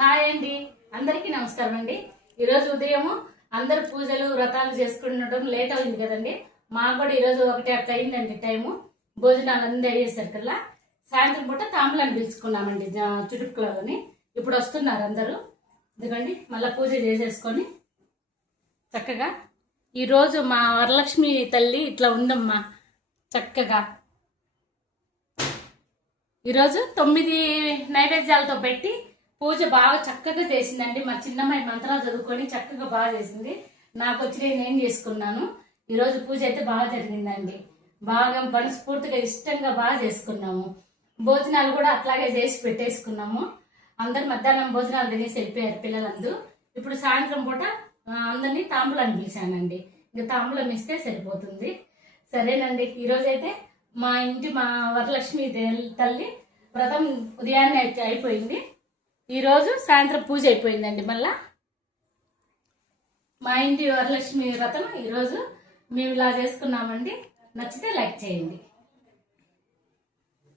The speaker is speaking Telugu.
హాయ్ అండి, అందరికీ నమస్కారం అండి. ఈరోజు ఉదయం అందరు పూజలు వ్రతాలు చేసుకుంటడం లేట్ అయింది కదండి. మాకు కూడా ఈరోజు 1 అయిందండి టైము. భోజనాలు అన్నీ అయ్యేసరికల్లా సాయంత్రం పూట తాంబూలాన్ని పిలుచుకున్నామండి చుట్టుపక్కలని. ఇప్పుడు వస్తున్నారు అందరూ. ఎందుకండి మళ్ళీ పూజ చేసేసుకొని చక్కగా ఈరోజు మా వరలక్ష్మి తల్లి ఇట్లా ఉందమ్మా. చక్కగా ఈరోజు 9 నైవేద్యాలతో పెట్టి పూజ బాగా చక్కగా చేసిందండి. మా చిన్నమ్మాయి మంత్రాలు చదువుకొని చక్కగా బాగా చేసింది. నాకు వచ్చి నేను చేసుకున్నాను. ఈరోజు పూజ అయితే బాగా జరిగిందండి. బాగా మనస్ఫూర్తిగా ఇష్టంగా బాగా చేసుకున్నాము. భోజనాలు కూడా అట్లాగే చేసి పెట్టేసుకున్నాము. అందరు మధ్యాహ్నం భోజనాలు తినేసి వెళ్ళిపోయారు పిల్లలందరూ. ఇప్పుడు సాయంత్రం పూట అందరినీ తాంబూలాన్ని పిలిచానండి. ఇంకా తాంబూలం ఇస్తే సరిపోతుంది. సరేనండి, ఈరోజైతే మా వరలక్ష్మి తల్లి వ్రతం ఉదయాన్నే అయిపోయింది. ఈరోజు సాయంత్రం పూజ అయిపోయిందండి. మళ్ళా మా ఇంటి వరలక్ష్మి వ్రతం ఈరోజు మేము ఇలా చేసుకున్నామండి. నచ్చితే లైక్ చేయండి.